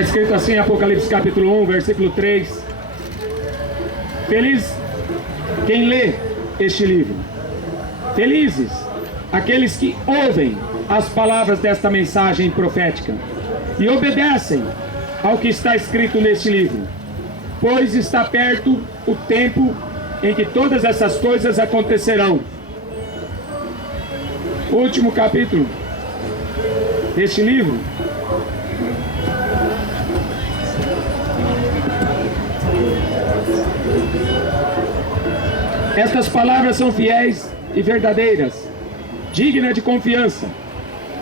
Está escrito assim em Apocalipse capítulo 1, versículo 3. Feliz quem lê este livro. Felizes aqueles que ouvem as palavras desta mensagem profética e obedecem ao que está escrito neste livro, pois está perto o tempo em que todas essas coisas acontecerão. O último capítulo deste livro estas palavras são fiéis e verdadeiras, dignas de confiança.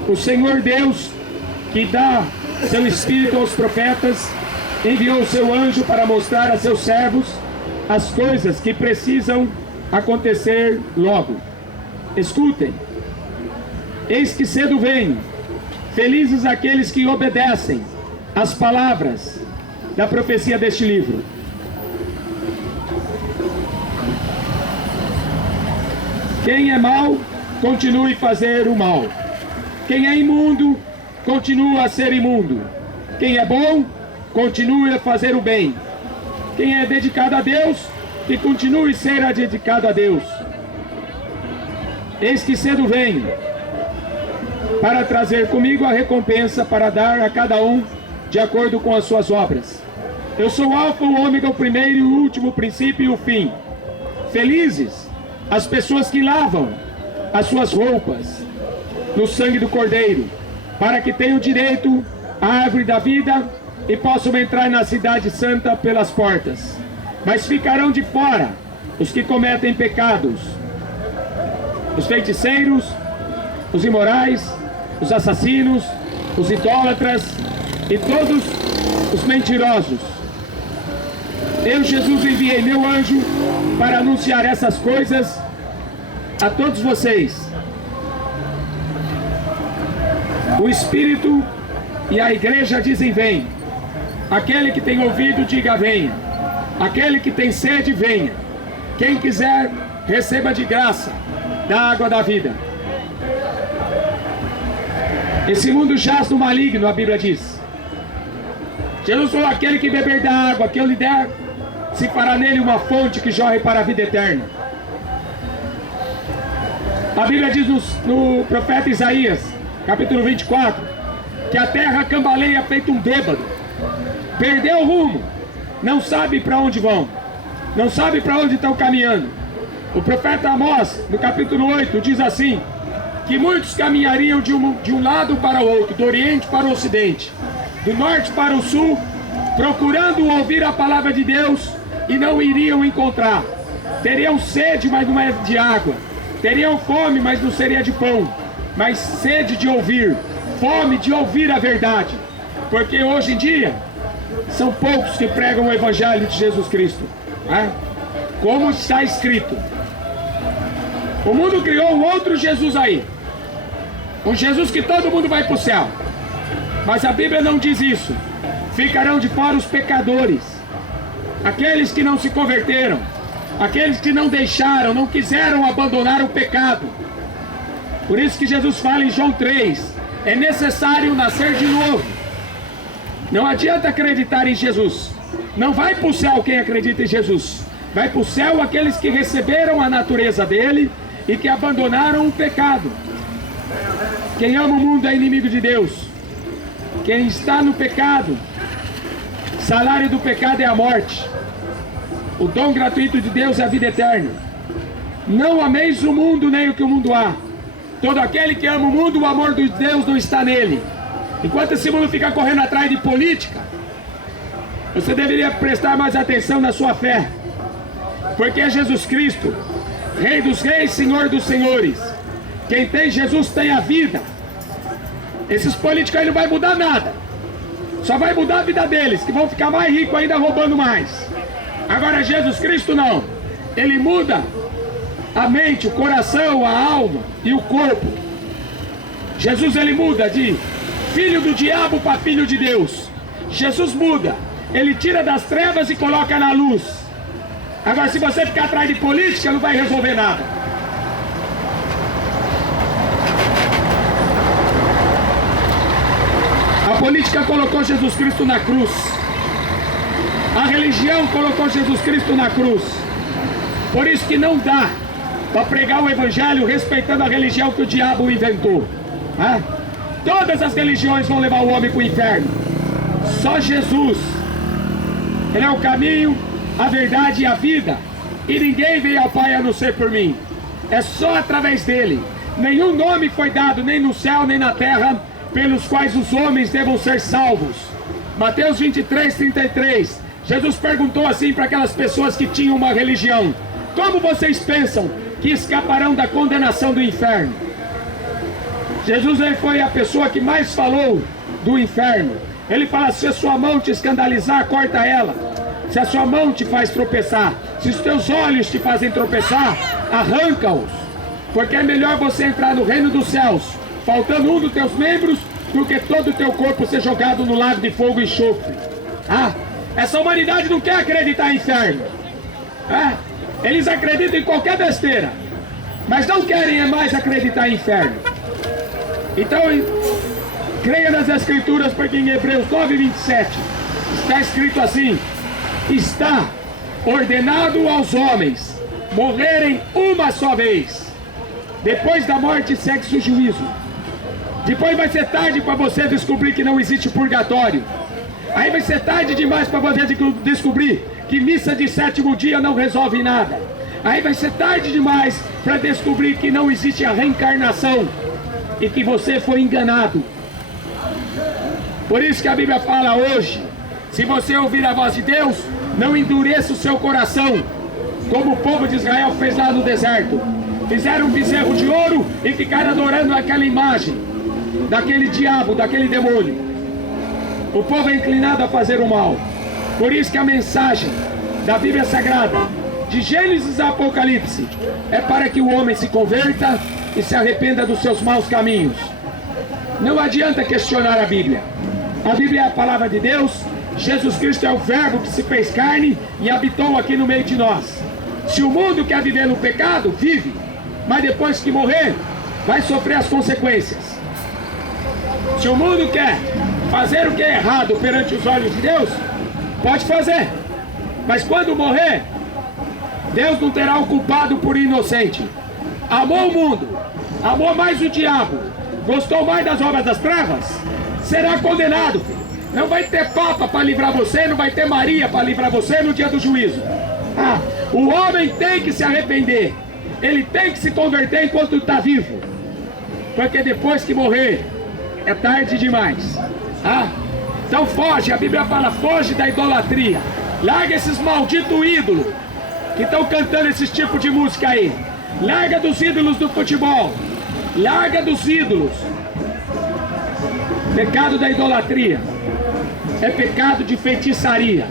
O Senhor Deus, que dá seu Espírito aos profetas, enviou seu anjo para mostrar a seus servos as coisas que precisam acontecer logo. Escutem. Eis que cedo venho. Felizes aqueles que obedecem às palavras da profecia deste livro. Quem é mau, continue a fazer o mal. Quem é imundo, continua a ser imundo. Quem é bom, continue a fazer o bem. Quem é dedicado a Deus, que continue a ser dedicado a Deus. Eis que cedo venho, para trazer comigo a recompensa, para dar a cada um de acordo com as suas obras. Eu sou o Alfa, o Ômega, o primeiro e o último, o princípio e o fim. Felizes as pessoas que lavam as suas roupas no sangue do Cordeiro, para que tenham direito à árvore da vida e possam entrar na cidade santa pelas portas. Mas ficarão de fora os que cometem pecados, os feiticeiros, os imorais, os assassinos, os idólatras e todos os mentirosos. Eu, Jesus, enviei meu anjo para anunciar essas coisas a todos vocês. O Espírito e a igreja dizem: vem. Aquele que tem ouvido, diga: venha. Aquele que tem sede, venha. Quem quiser, receba de graça da água da vida. Esse mundo jaz no maligno, a Bíblia diz. Jesus falou: aquele que beber da água que eu lhe der, se fará nele uma fonte que jorre para a vida eterna. A Bíblia diz no profeta Isaías, capítulo 24, que a terra cambaleia feito um bêbado. Perdeu o rumo, não sabe para onde vão, não sabe para onde estão caminhando. O profeta Amós, no capítulo 8, diz assim, que muitos caminhariam de um lado para o outro, do oriente para o ocidente, do norte para o sul, procurando ouvir a palavra de Deus, e não iriam encontrar. Teriam sede, mas não é de água. Teriam fome, mas não seria de pão. Mas sede de ouvir, fome de ouvir a verdade. Porque hoje em dia, são poucos que pregam o Evangelho de Jesus Cristo, né? Como está escrito. O mundo criou um outro Jesus aí. Um Jesus que todo mundo vai para o céu. Mas a Bíblia não diz isso. Ficarão de fora os pecadores, aqueles que não se converteram, aqueles que não deixaram, não quiseram abandonar o pecado. Por isso que Jesus fala em João 3, é necessário nascer de novo. Não adianta acreditar em Jesus. Não vai para o céu quem acredita em Jesus. Vai para o céu aqueles que receberam a natureza dele e que abandonaram o pecado. Quem ama o mundo é inimigo de Deus. Quem está no pecado, salário do pecado é a morte. O dom gratuito de Deus é a vida eterna. Não ameis o mundo nem o que o mundo há. Todo aquele que ama o mundo, o amor de Deus não está nele. Enquanto esse mundo fica correndo atrás de política, você deveria prestar mais atenção na sua fé. Porque é Jesus Cristo, Rei dos reis, Senhor dos senhores. Quem tem Jesus tem a vida. Esses políticos aí não vai mudar nada. Só vai mudar a vida deles, que vão ficar mais ricos ainda roubando mais. Agora Jesus Cristo não. ele muda a mente, o coração, a alma e o corpo. Jesus, ele muda de filho do diabo para filho de Deus. Jesus muda, ele tira das trevas e coloca na luz. Agora, se você ficar atrás de política, não vai resolver nada. A política colocou Jesus Cristo na cruz. A religião colocou Jesus Cristo na cruz. Por isso que não dá para pregar o evangelho respeitando a religião que o diabo inventou. Todas as religiões vão levar o homem para o inferno. Só Jesus, ele é o caminho, a verdade e a vida. E ninguém veio ao Pai a não ser por mim. É só através dele. Nenhum nome foi dado, nem no céu, nem na terra, pelos quais os homens devam ser salvos. Mateus 23, 33. Jesus perguntou assim para aquelas pessoas que tinham uma religião: como vocês pensam que escaparão da condenação do inferno? Jesus, ele foi a pessoa que mais falou do inferno. Ele fala: se a sua mão te escandalizar, corta ela. Se a sua mão te faz tropeçar, se os teus olhos te fazem tropeçar, arranca-os. Porque é melhor você entrar no reino dos céus faltando um dos teus membros, do que todo o teu corpo ser jogado no lago de fogo e enxofre. Essa humanidade não quer acreditar em inferno. Eles acreditam em qualquer besteira, mas não querem mais acreditar em inferno. Então, creia nas Escrituras, porque em Hebreus 9, 27 está escrito assim: está ordenado aos homens morrerem uma só vez. Depois da morte segue-se o juízo. Depois vai ser tarde para você descobrir que não existe purgatório. Aí vai ser tarde demais para você descobrir que missa de sétimo dia não resolve nada. Aí vai ser tarde demais para descobrir que não existe a reencarnação e que você foi enganado. Por isso que a Bíblia fala hoje: se você ouvir a voz de Deus, não endureça o seu coração, como o povo de Israel fez lá no deserto. Fizeram um bezerro de ouro e ficaram adorando aquela imagem daquele diabo, daquele demônio. O povo é inclinado a fazer o mal. Por isso que a mensagem da Bíblia Sagrada, de Gênesis a Apocalipse, é para que o homem se converta e se arrependa dos seus maus caminhos. Não adianta questionar a Bíblia. A Bíblia é a palavra de Deus. Jesus Cristo é o verbo que se fez carne e habitou aqui no meio de nós. Se o mundo quer viver no pecado, vive, mas depois que morrer, vai sofrer as consequências. Se o mundo quer fazer o que é errado perante os olhos de Deus, pode fazer, mas quando morrer, Deus não terá o culpado por inocente. Amou o mundo, amou mais o diabo, gostou mais das obras das trevas, será condenado. Não vai ter Papa para livrar você, não vai ter Maria para livrar você no dia do juízo. O homem tem que se arrepender, ele tem que se converter enquanto está vivo, porque depois que morrer, é tarde demais. Então foge, a Bíblia fala: foge da idolatria. Larga esses malditos ídolos que estão cantando esses tipos de música aí. Larga dos ídolos do futebol. Larga dos ídolos. Pecado da idolatria é pecado de feitiçaria.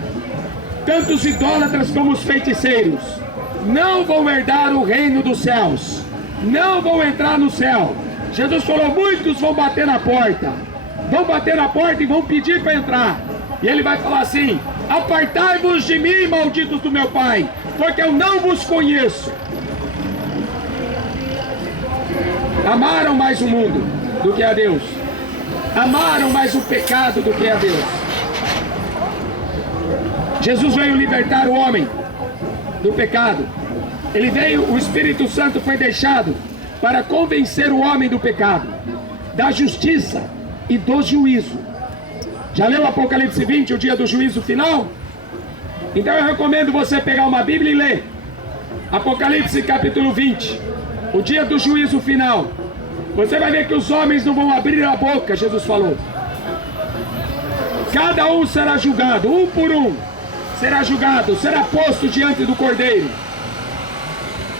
Tanto os idólatras como os feiticeiros não vão herdar o reino dos céus, não vão entrar no céu. Jesus falou: muitos vão bater na porta. Vão bater na porta e vão pedir para entrar. E ele vai falar assim: apartai-vos de mim, malditos do meu Pai, porque eu não vos conheço. Amaram mais o mundo do que a Deus. Amaram mais o pecado do que a Deus. Jesus veio libertar o homem do pecado. Ele veio, o Espírito Santo foi deixado para convencer o homem do pecado, da justiça e do juízo. Já leu Apocalipse 20, o dia do juízo final? Então eu recomendo você pegar uma Bíblia e ler Apocalipse capítulo 20, o dia do juízo final. Você vai ver que os homens não vão abrir a boca, Jesus falou. Cada um será julgado, um por um será julgado, será posto diante do Cordeiro.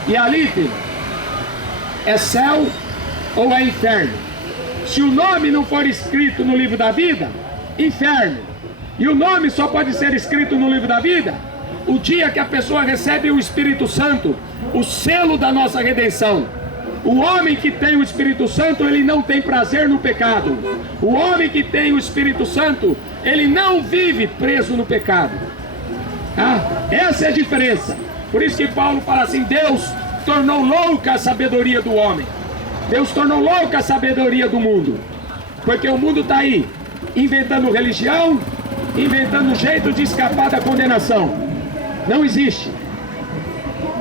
E ali, filho, é céu ou é inferno. Se o nome não for escrito no livro da vida, inferno. E o nome só pode ser escrito no livro da vida o dia que a pessoa recebe o Espírito Santo, o selo da nossa redenção. O homem que tem o Espírito Santo, ele não tem prazer no pecado. O homem que tem o Espírito Santo, ele não vive preso no pecado. Essa é a diferença. Por isso que Paulo fala assim: Deus tornou louca a sabedoria do homem. Deus tornou louca a sabedoria do mundo. Porque o mundo está aí, inventando religião, inventando jeito de escapar da condenação. Não existe.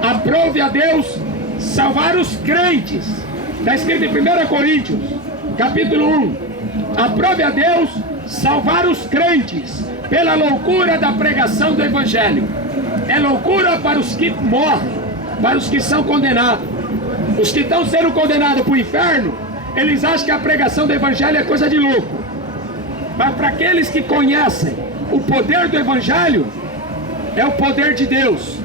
Aprove a Deus salvar os crentes. Está escrito em 1 Coríntios, capítulo 1. Aprove a Deus salvar os crentes pela loucura da pregação do Evangelho. É loucura para os que morrem, para os que são condenados. Os que estão sendo condenados para o inferno, eles acham que a pregação do Evangelho é coisa de louco. Mas para aqueles que conhecem o poder do Evangelho, é o poder de Deus.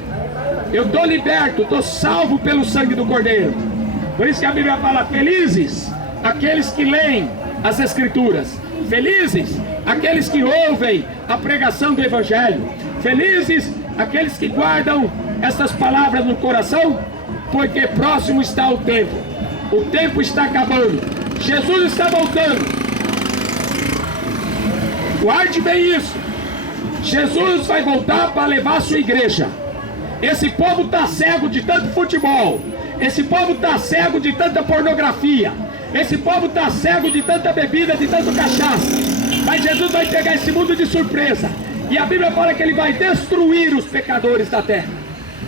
Eu estou liberto, estou salvo pelo sangue do Cordeiro. Por isso que a Bíblia fala: felizes aqueles que leem as Escrituras. Felizes aqueles que ouvem a pregação do Evangelho. Felizes aqueles que guardam essas palavras no coração, porque próximo está o tempo. O tempo está acabando. Jesus está voltando. Guarde bem isso. Jesus vai voltar para levar a sua igreja. Esse povo está cego de tanto futebol. Esse povo está cego de tanta pornografia. Esse povo está cego de tanta bebida, de tanto cachaça. Mas Jesus vai pegar esse mundo de surpresa. E a Bíblia fala que ele vai destruir os pecadores da terra.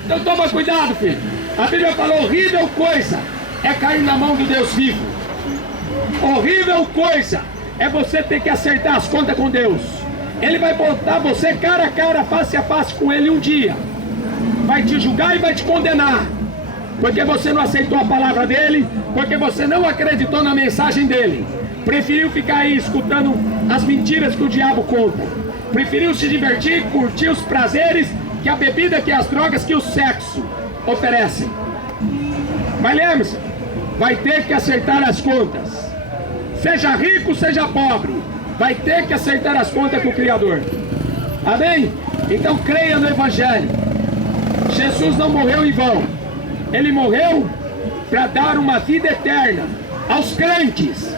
Então toma cuidado, filho. A Bíblia fala: horrível coisa é cair na mão do Deus vivo. Horrível coisa é você ter que acertar as contas com Deus. Ele vai botar você cara a cara, face a face com ele um dia. Vai te julgar e vai te condenar. Porque você não aceitou a palavra dele, porque você não acreditou na mensagem dele. Preferiu ficar aí escutando as mentiras que o diabo conta. Preferiu se divertir, curtir os prazeres que a bebida, que as drogas, que o sexo oferecem. Mas lembre-se, vai ter que acertar as contas. Seja rico, seja pobre, vai ter que acertar as contas com o Criador. Amém? Então creia no Evangelho. Jesus não morreu em vão. Ele morreu para dar uma vida eterna aos crentes.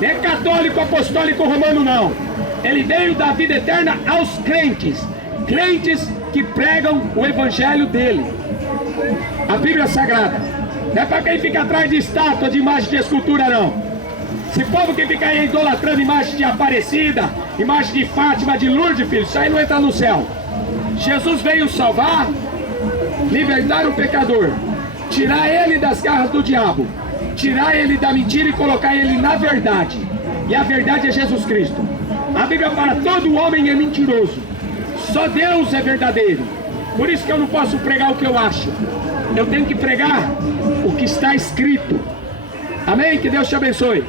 Não é católico, apostólico, romano, não. Ele veio dar vida eterna aos crentes. Crentes que pregam o Evangelho dele. A Bíblia Sagrada. Não é para quem fica atrás de estátua, de imagem de escultura, não. Esse povo que fica aí idolatrando imagem de Aparecida, imagem de Fátima, de Lourdes, filho, isso aí não entra no céu. Jesus veio salvar, libertar o pecador, tirar ele das garras do diabo, tirar ele da mentira e colocar ele na verdade. E a verdade é Jesus Cristo. A Bíblia fala: todo homem é mentiroso, só Deus é verdadeiro. Por isso que eu não posso pregar o que eu acho. Eu tenho que pregar o que está escrito. Amém? Que Deus te abençoe.